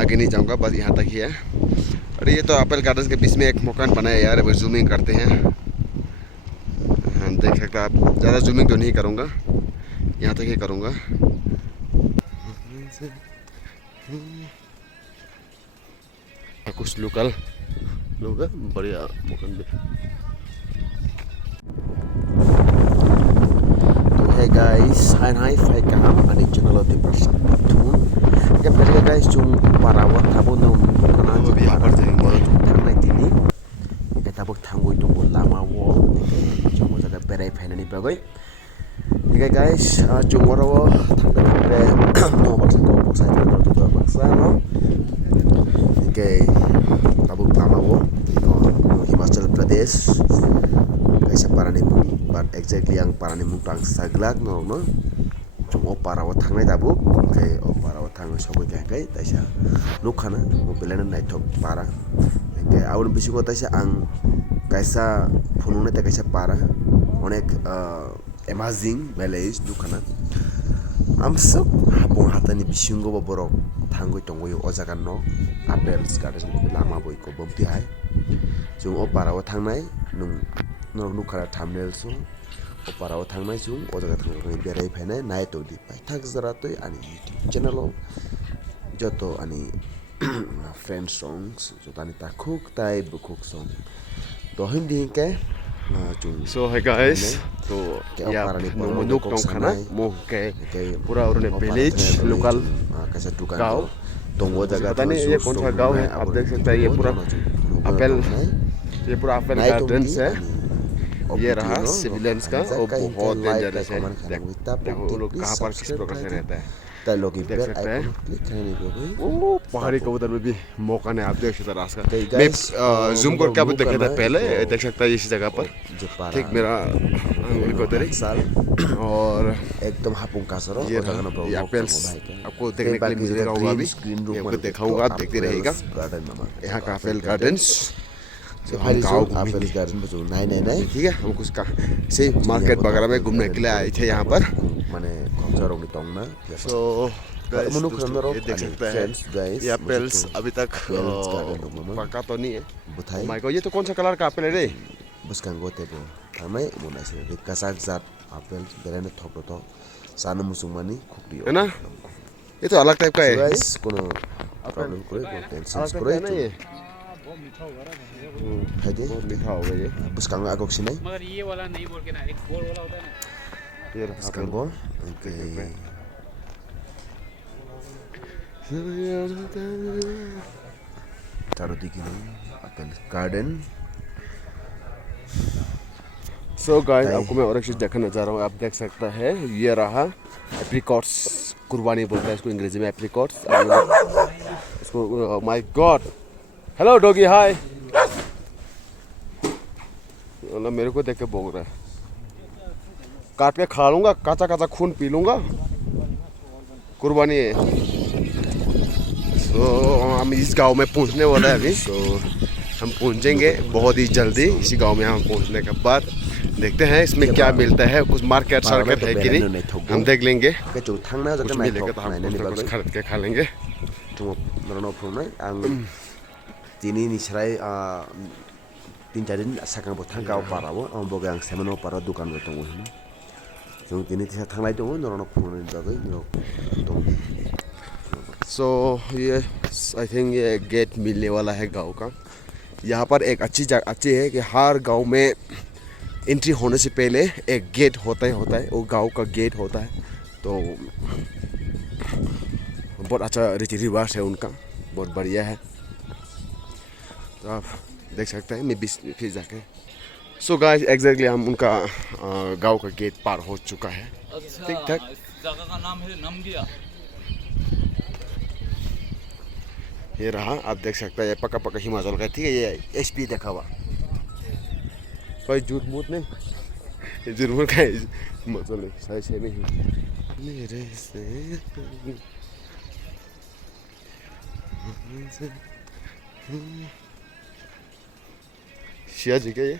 आगे नहीं जाऊंगा, बस यहाँ तक ही है। और ये तो एप्पल गार्डन के बीच में एक मकान बना है यार, अभी जूमिंग करते हैं। हाँ देख सकते हैं आप, ज़्यादा जूमिंग तो नहीं करूँगा, यहाँ तक ही करूँगा। कुछ लोकल लोग बढ़िया मकान में। Guys, hai fai kaham ani channel di person tun ke pere guys chung parawat thabo no kana ji par thangnai tini ke tabuk thangoi tongo lama wo chung jaga berai phainani bagoi ke guys chung warawo thangbe no baksa ko baksa no to baksa no ke tabuk lama wo Himachal Pradesh kaisa parani but exactly yang parani mutang saglak no chung o parawa thangnai dabu kai o parawa thang sobai kai taisa nukhana mo belana naithok para kai aur bisigo taisa ang kaisa phunune ta kaisa para onek amazing village nukhana amsuk habong hatani bisingo bo borok thangoi tongoi o jaga no apples garden lama boi ko bomti hai chung o parawa thangnai nung nukhara thumbnail so o parawa thangnai chung o jaga thangnai berai phainai nai to di pai thak jara toi ani YouTube channel o joto ani friend songs joto ani takhuk tai bukhuk song to hindi ke chung. So hi guys, तो या नोमुनुक टोंखाना मोके पूरा और village local गांव टोंगो जगह पता नहीं ये कौन सा गांव है, आप देख सकते हैं ये पूरा एप्पल गार्डन्स है। ये रहा सिविलियंस का, वो बहुत डेंजरस है। देखो वो लोग कहाँ पर किस प्रकार से रहता है देख सकते हैं। वो पहाड़ी कबूतर में भी मौका नहीं, आप देख सकते हैं रास्ता। मैं जूम करके आपको देखा था पहले, देख सकता है इसी जगह पर ठीक मेरा अंगुली को उधर और एकदम हापुंग का सरो ये एप्पल्स आपको देखने के लिए मिलेगा। हुआ अभी आपको दिखाऊंगा, आप देखते रहिएगा। यहाँ का एप्पल गार्डन्स गाँव एप्पल गार्डन में जो नहीं ठीक है, हम कुछ का से मार्केट वगैरह में घूमने के लिए आए थे यहाँ पर। सो ये देख सकते हैं ये एप्पल्स अभी तक पका तो नहीं है। माय गॉड, ये तो कौन सा कलर का एप्पल है रे? buskan gote bo tamai munase de kasak zat apel berane thokto to sana musumani khukri है ना, ये तो अलग टाइप का है गाइस। कोनो प्रॉब्लम करे को टेंशन करे ना, ये बहुत मीठा होगा रे है दे, बहुत मीठा होगा ये। buskan आगो सिनै मगर ये वाला नहीं बोल के ना, एक गोल वाला होता है ना, ये buskan को ओके। चारों दिखी नहीं एप्पल गार्डन। सो गाइस आपको मैं और एक चीज़ दिखाना चाह रहा हूँ, आप देख सकते हैं ये रहा एप्रिकॉट्स, कुर्बानी बोलता है इसको अंग्रेजी में एप्रिकॉट्स। इसको माय गॉड, हेलो डॉगी हाय, मेरे को देख के भौंक रहा है। काट के खा लूँगा, काचा काचा खून पी लूँगा, कुर्बानी है। तो हम इस गांव में पहुंचने वाला है अभी, तो हम पहुंचेंगे बहुत ही जल्दी इसी गांव में। हम पहुंचने के बाद देखते हैं इसमें क्या मिलता है, कुछ मार्केट सार्केट है कि नहीं हम देख लेंगे। कुछ मिलेगा तो हम कुछ खरीद के खा लेंगे। तीन चार दिन साकां बोथां गाव पारावो आं बगे आं सेमनो पारा दुकान में दङ हिनो जों दिनै थिसा थांनाय दङ नरनो फुंनि बागै दङ। सो ये आई थिंक ये गेट मिलने वाला है गांव का। यहाँ पर एक अच्छी है कि हर गांव में एंट्री होने से पहले एक गेट होता है, वो गांव का गेट होता है। तो बहुत अच्छा रीति रिवाज है उनका, बहुत बढ़िया है। तो आप देख सकते हैं मैं बीच फिर जाके। सो गाइस एग्जैक्टली हम उनका गांव का गेट पार हो चुका है। ठीक ठाक जगह का नाम है नमगिया। ये रहा, आप देख सकते हैं ये पक्का पक्का हिमाचल का, ठीक है। ये एचपी देखा हुआ, कोई झूठ मूठ नहीं, जरूर का हिमाचल है, सही से नहीं मेरे से शिया जी का ये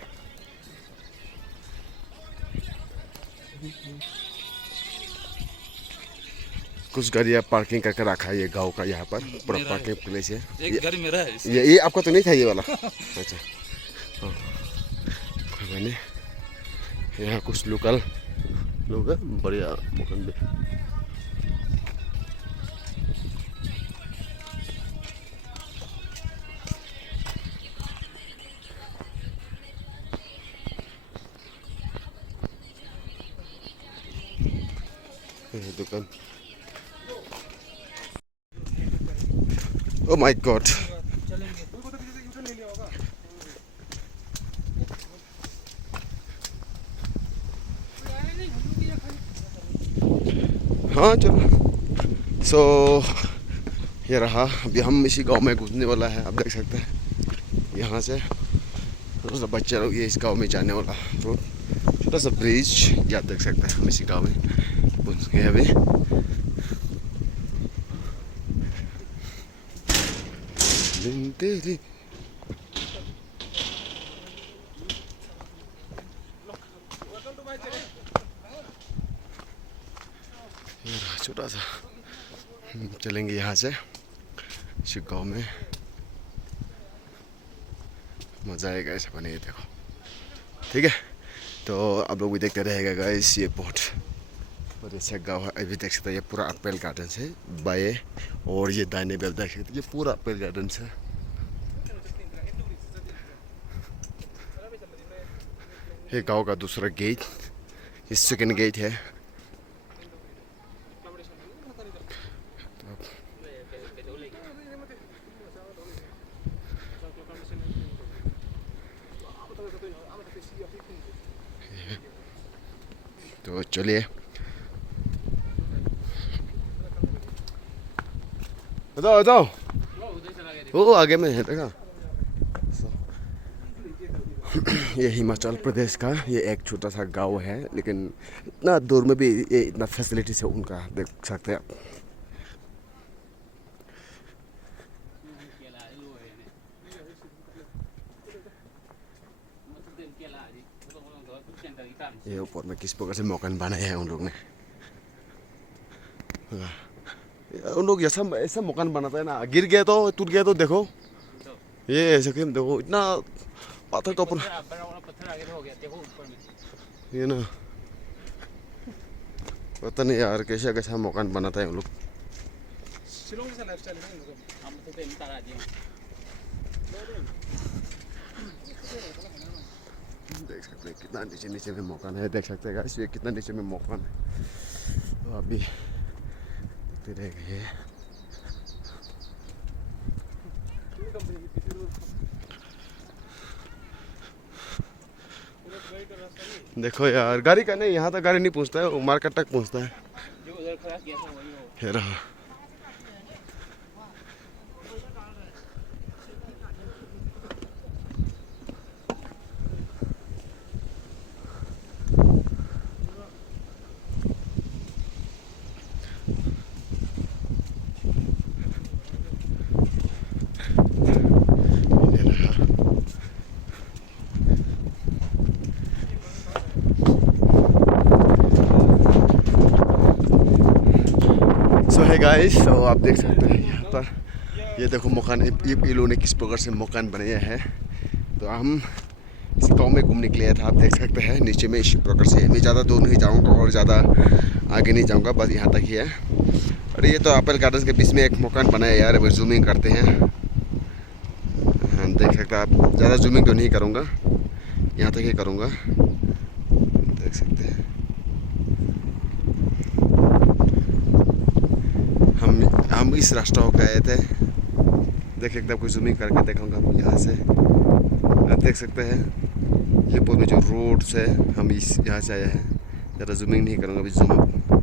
कुछ गाड़ियाँ पार्किंग करके रखा है ये गांव का, यहाँ पर पूरा पार्किंग प्लेस है। एक गाड़ी मेरा है। ये आपका तो नहीं था ये वाला? अच्छा हाँ, कोई बात नहीं। यहाँ कुछ लोकल लोग हैं, बढ़िया मकान भी। ये दुकान, ओ माय गॉड। हाँ चलो, सो ये रहा। अभी हम इसी गांव में घुसने वाला है, आप देख सकते हैं यहाँ से थोड़ा सा बच्चा लोग ये इस गांव में जाने वाला रोड, छोटा सा ब्रिज, ये आप देख सकते हैं। हम इसी गांव में घुस गए अभी। छोटा सा चलेंगे यहाँ से इस गाँव में, मज़ा आएगा ऐसा बने। देखो ठीक है, तो आप लोग भी देखते रहेगा गाइस। ये बहुत और ऐसा गाँव है। अभी देख सकते हैं ये पूरा एप्पल गार्डन है बाएं, और ये दाहिने भी आप देख सकते हैं ये पूरा एप्पल गार्डन है। ये गांव का दूसरा गेट, ये सेकंड गेट है। तो चलिए बताओ बताओ, वो आगे में है देखा। ये हिमाचल प्रदेश का ये एक छोटा सा गांव है, लेकिन इतना दूर में भी ये इतना फैसिलिटीज है उनका, देख सकते हैं आप। ये ऊपर में किस प्रकार से मकान बनाया है उन लोग ने। उन लोग ऐसा ऐसा मकान बनाता है ना, गिर गया तो टूट गया तो देखो ये ऐसे कि देखो इतना पत्थर तो ये ना, पता नहीं यार कैसा कैसा मकान बनाता है उन लोग। देख सकते हैं कितना नीचे नीचे में मकान है, देख सकते हैं गाइस ये कितना नीचे में मकान है। तो अभी रह गई है। देखो यार गाड़ी का नहीं, यहाँ तक गाड़ी नहीं पहुँचता है, मार्केट तक पहुँचता है। ये रहा। है गाइस, तो आप देख सकते हैं यहाँ पर ये देखो मकान, ये लोगों ने किस प्रकार से मकान बनाया है। तो हम इस गाँव में घूमने के लिए था, आप देख सकते हैं नीचे में इस प्रकार से। मैं ज़्यादा दूर नहीं जाऊँगा और ज़्यादा आगे नहीं जाऊँगा, बस यहाँ तक ही है। और ये तो एप्पल गार्डन के बीच में एक मकान बनाया यार, अभी जूमिंग करते हैं। हम देख सकते हैं, आप ज़्यादा जूमिंग तो नहीं करूँगा, यहाँ तक ही करूँगा, देख सकते हैं। हम इस रास्ता होकर आए थे, देख सकते हैं, आपको जूमिंग करके दिखाऊंगा आपको यहाँ से। आप देख सकते हैं ये पूरे जो रोड से हम इस यहाँ से आए हैं, ज़्यादा जूमिंग नहीं करूँगा अभी, जूम